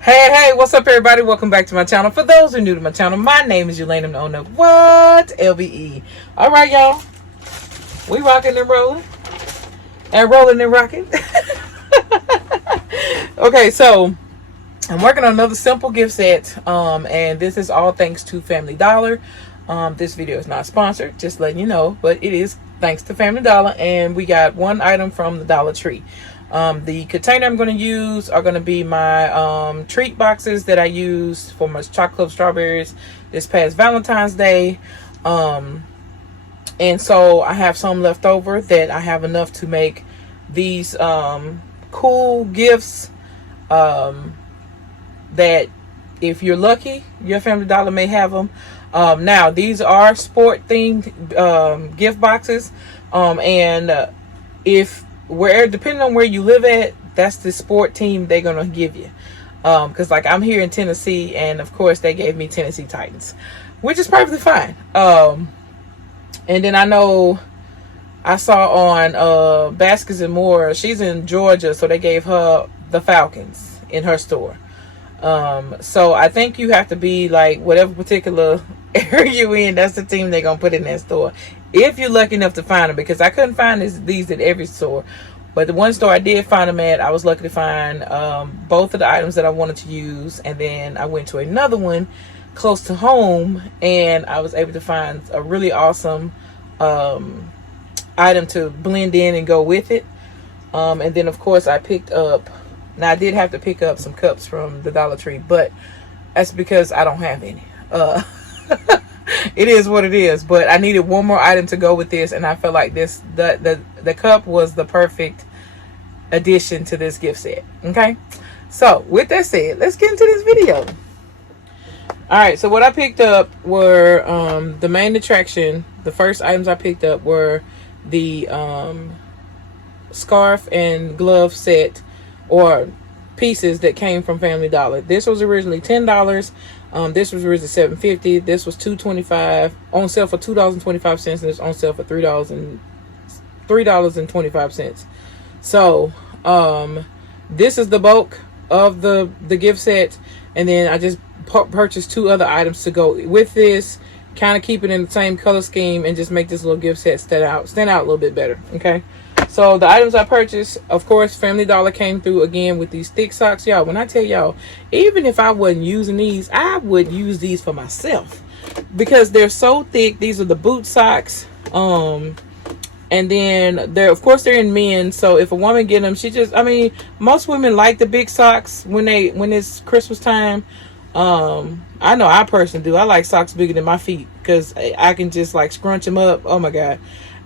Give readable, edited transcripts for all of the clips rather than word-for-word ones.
Hey, what's up, everybody? Welcome back to my channel. For those who are new to my channel, my name is Elaine. I'm the owner of What? LBE. All right, y'all. We rocking and rolling. And rolling and rocking. Okay, so I'm working on another simple gift set. And this is all thanks to Family Dollar. This video is not sponsored, just letting you know, but it is thanks to Family Dollar. And we got one item from the Dollar Tree. The container I'm going to use are going to be my treat boxes that I used for my chocolate strawberries this past Valentine's Day. And so I have some left over that I have enough to make these cool gifts that if you're lucky, your Family Dollar may have them. Now, these are sport themed gift boxes. And if depending on where you live at, that's the sport team they're gonna give you. Because like I'm here in Tennessee, and of course they gave me Tennessee Titans, which is perfectly fine. And then I know I saw on Baskets and More, she's in Georgia, so they gave her the Falcons in her store. So I think you have to be like whatever particular area you in, that's the team they're gonna put in that store. If you're lucky enough to find them, because I couldn't find these at every store. But the one store I did find them at, I was lucky to find both of the items that I wanted to use. And then I went to another one close to home, and I was able to find a really awesome item to blend in and go with it. And then, of course, I picked up, now I did have to pick up some cups from the Dollar Tree, but that's because I don't have any. It is what it is, but I needed one more item to go with this, and I felt like the cup was the perfect addition to this gift set. Okay, so with that said, let's get into this video. All right, so what I picked up were the main attraction. The first items I picked up were the scarf and glove set, or pieces that came from Family Dollar. This was originally $10. This was originally $7.50. This was $2.25, on sale for $2.25, and it's on sale for $3.25. So this is the bulk of the gift set, and then I just purchased two other items to go with this, kind of keep it in the same color scheme and just make this little gift set stand out a little bit better. Okay, so the items I purchased, of course, Family Dollar came through again with these thick socks. Y'all, when I tell y'all, even if I wasn't using these, I would use these for myself because they're so thick. These are the boot socks. And then they're in men. So if a woman get them, most women like the big socks when it's Christmas time. I know I personally do. I like socks bigger than my feet because I can just like scrunch them up. Oh my God.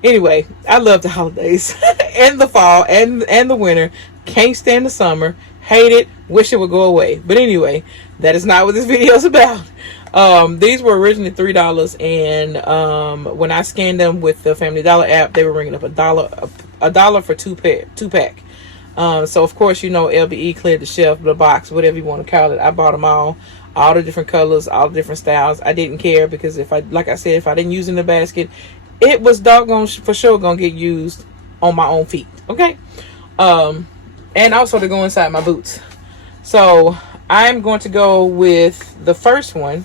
Anyway, I love the holidays and the fall and the winter. Can't stand the summer. Hate it. Wish it would go away. But anyway, that is not what this video is about. These were originally $3, and when I scanned them with the Family Dollar app, they were ringing up a dollar for two pack. So of course, LBE cleared the shelf, the box, whatever you want to call it. I bought them all the different colors, all the different styles. I didn't care because like I said, if I didn't use in the basket, it was doggone for sure gonna get used on my own feet. Okay, and also to go inside my boots. So I'm going to go with the first one,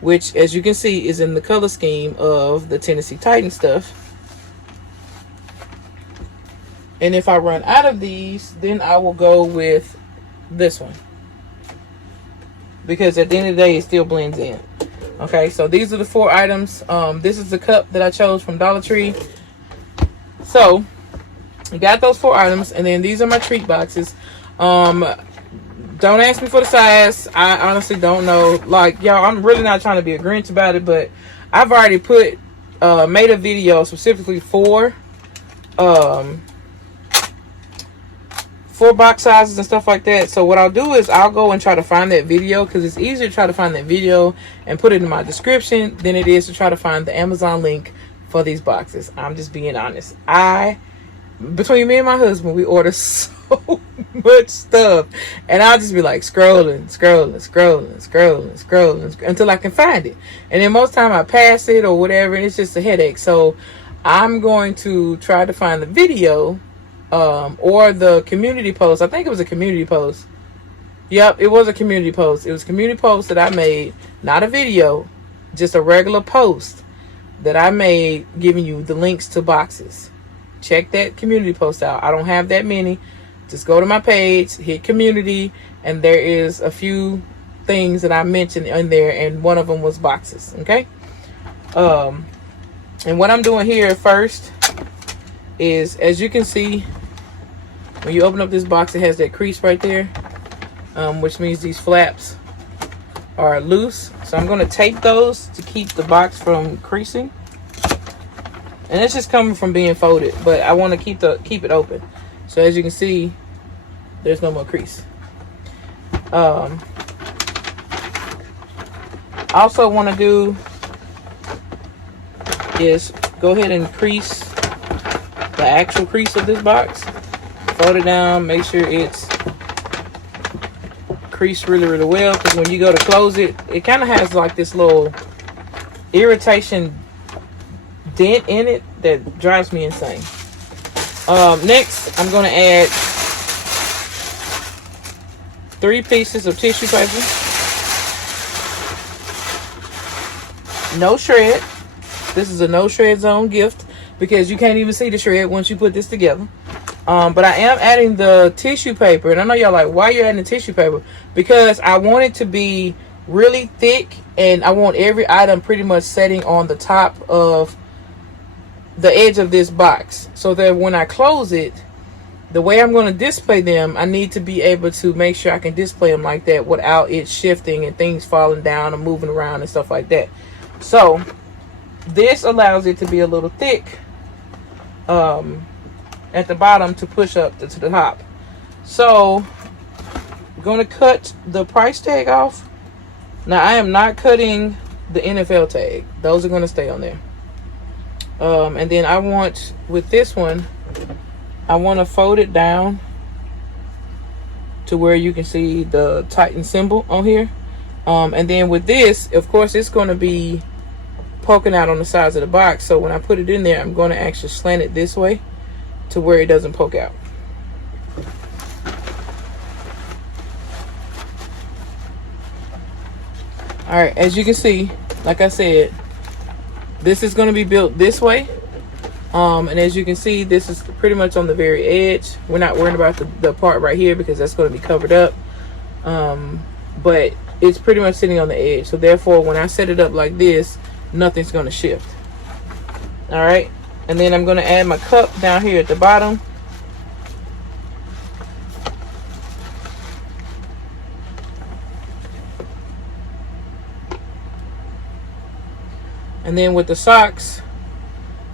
which, as you can see, is in the color scheme of the Tennessee Titans stuff. And if I run out of these, then I will go with this one, because at the end of the day, it still blends in. Okay, so these are the four items. This is the cup that I chose from Dollar Tree. So I got those four items, and then these are my treat boxes. Don't ask me for the size. I honestly don't know. Like, y'all, I'm really not trying to be a Grinch about it, but I've already made a video specifically for box sizes and stuff like that. So what I'll do is I'll go and try to find that video, because it's easier to try to find that video and put it in my description than it is to try to find the Amazon link for these boxes. I'm just being honest. Between me and my husband, we order so much stuff, and I'll just be like scrolling until I can find it, and then most time I pass it or whatever, and it's just a headache. So I'm going to try to find the video or the community post. I think it was a community post Yep, it was a community post. It was a community post that I made, not a video, just a regular post that I made giving you the links to boxes. Check that community post out. I don't have that many. Just go to my page, hit community, and there is a few things that I mentioned in there, and one of them was boxes. Okay. And what I'm doing here first is, as you can see, when you open up this box, it has that crease right there, which means these flaps are loose. So I'm going to tape those to keep the box from creasing. And it's just coming from being folded, but I want to keep it open. So as you can see, there's no more crease. Also want to do is go ahead and crease the actual crease of this box. Fold it down, make sure it's creased really well, because when you go to close it, it kind of has like this little irritation dent in it that drives me insane. Next, I'm going to add 3 pieces of tissue paper. No shred. This is a no shred zone gift, because you can't even see the shred once you put this together. But I am adding the tissue paper, and I know y'all like, why are you adding the tissue paper? Because I want it to be really thick, and I want every item pretty much setting on the top of the edge of this box, so that when I close it, the way I'm going to display them, I need to be able to make sure I can display them like that without it shifting and things falling down and moving around and stuff like that. So this allows it to be a little thick at the bottom to push up to the top. So I'm going to cut the price tag off. Now I am not cutting the NFL tag. Those are going to stay on there. And then I want, with this one, I want to fold it down to where you can see the Titan symbol on here. And then with this, of course, it's going to be poking out on the sides of the box. So when I put it in there, I'm going to actually slant it this way to where it doesn't poke out. All right, as you can see, like I said, this is going to be built this way. And as you can see, this is pretty much on the very edge. We're not worrying about the part right here, because that's going to be covered up. But it's pretty much sitting on the edge. So therefore, when I set it up like this, nothing's going to shift. All right. And then I'm going to add my cup down here at the bottom. And then with the socks,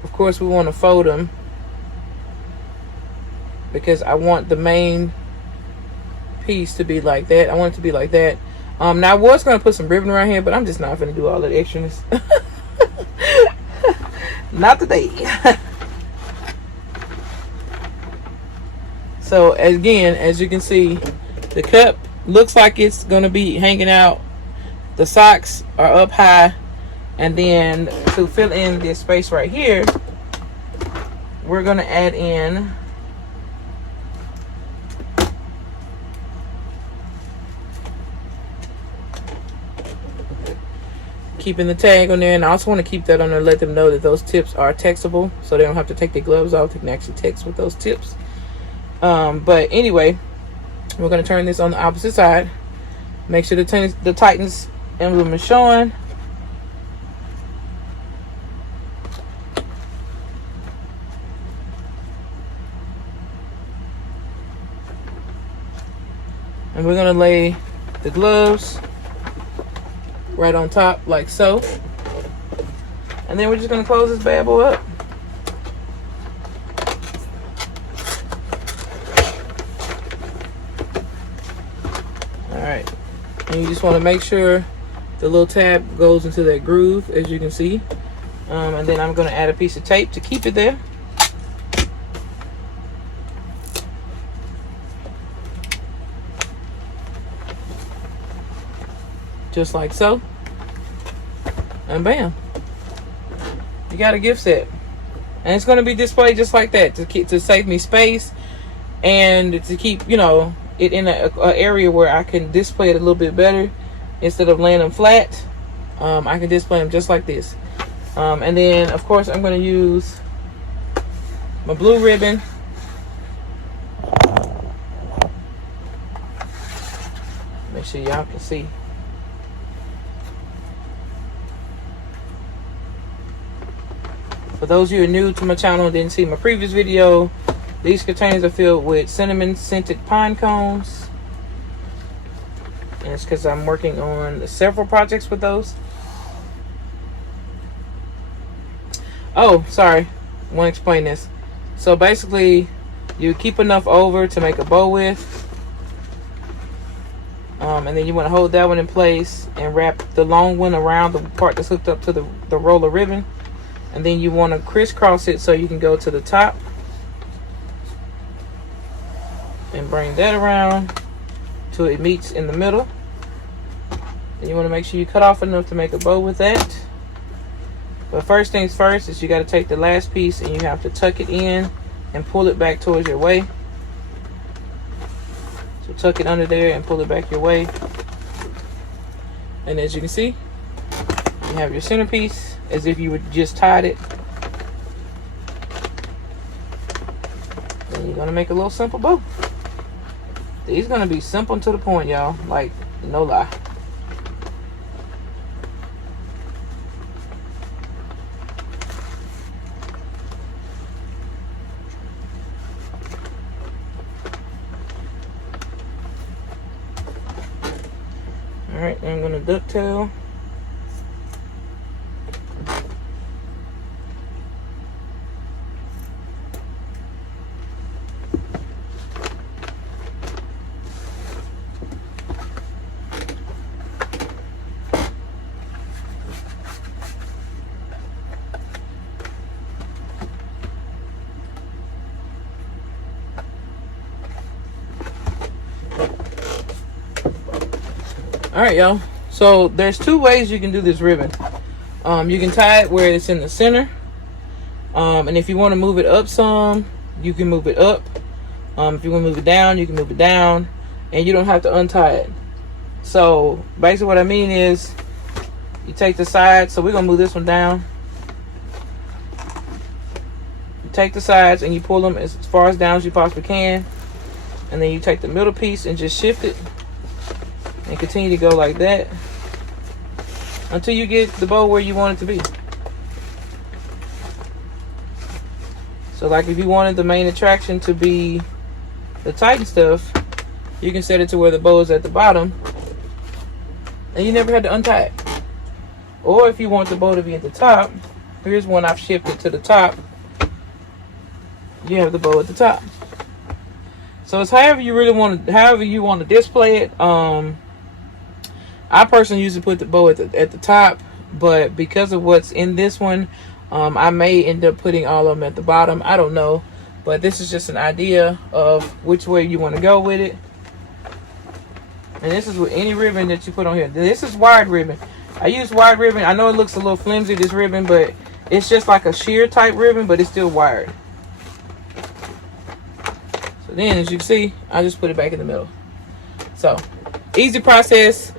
of course, we want to fold them, because I want the main piece to be like that. I want it to be like that. Now I was going to put some ribbon around here, but I'm just not going to do all that extraness. Not today. So again, as you can see, the cup looks like it's going to be hanging out. The socks are up high. And then to fill in this space right here, we're going to add in keeping the tag on there. And I also want to keep that on there, let them know that those tips are textable, so they don't have to take their gloves off. They can actually text with those tips. But anyway, we're going to turn this on the opposite side. Make sure the Titans emblem is showing. And we're going to lay the gloves right on top like so. And then we're just going to close this bad boy up. Alright. And you just want to make sure the little tab goes into that groove, as you can see. And then I'm going to add a piece of tape to keep it there. Just like so. And bam. You got a gift set. And it's going to be displayed just like that to save me space and to keep, you know, it in a area where I can display it a little bit better instead of laying them flat. I can display them just like this. And then of course I'm going to use my blue ribbon. Make sure y'all can see. For those of you who are new to my channel and didn't see my previous video, these containers are filled with cinnamon scented pine cones. And it's because I'm working on several projects with those. Oh, sorry. I want to explain this. So basically, you keep enough over to make a bow with. And then you want to hold that one in place and wrap the long one around the part that's hooked up to the roller ribbon. And then you want to crisscross it so you can go to the top and bring that around till it meets in the middle. Then you want to make sure you cut off enough to make a bow with that. But first things first is you got to take the last piece and you have to tuck it in and pull it back towards your way. So tuck it under there and pull it back your way. And as you can see, you have your centerpiece as if you would just tied it. And you're gonna make a little simple bow. These gonna be simple and to the point, y'all. Like, no lie. All right, I'm gonna ducktail. All right, y'all. So there's two ways you can do this ribbon. You can tie it where it's in the center. And if you want to move it up some, you can move it up. If you want to move it down, you can move it down. And you don't have to untie it. So basically what I mean is you take the sides. So we're going to move this one down. You take the sides and you pull them as far as down as you possibly can. And then you take the middle piece and just shift it. And continue to go like that until you get the bow where you want it to be. So like if you wanted the main attraction to be the Titan stuff, you can set it to where the bow is at the bottom and you never had to untie it. Or if you want the bow to be at the top, here's one I've shifted to the top. You have the bow at the top. So it's however you really want to, however you want to display it. I personally usually put the bow at the top, but because of what's in this one, I may end up putting all of them at the bottom. I don't know, but this is just an idea of which way you want to go with it. And this is with any ribbon that you put on here. This is wired ribbon. I use wired ribbon. I know it looks a little flimsy, this ribbon, but it's just like a sheer type ribbon, but it's still wired. So then, as you can see, I just put it back in the middle. So easy process.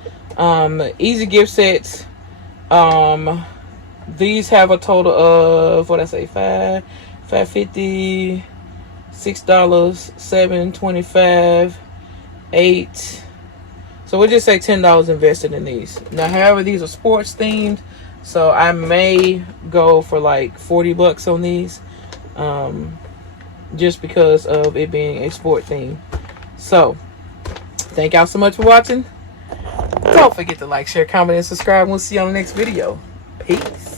Easy gift sets. These have a total of what I say, $5.50, $6, $7.25, $8. So we'll just say $10 invested in these. Now, however, these are sports themed, so I may go for like 40 bucks on these, just because of it being a sport theme. So thank y'all so much for watching. Don't forget to like, share, comment, and subscribe. We'll see you on the next video. Peace.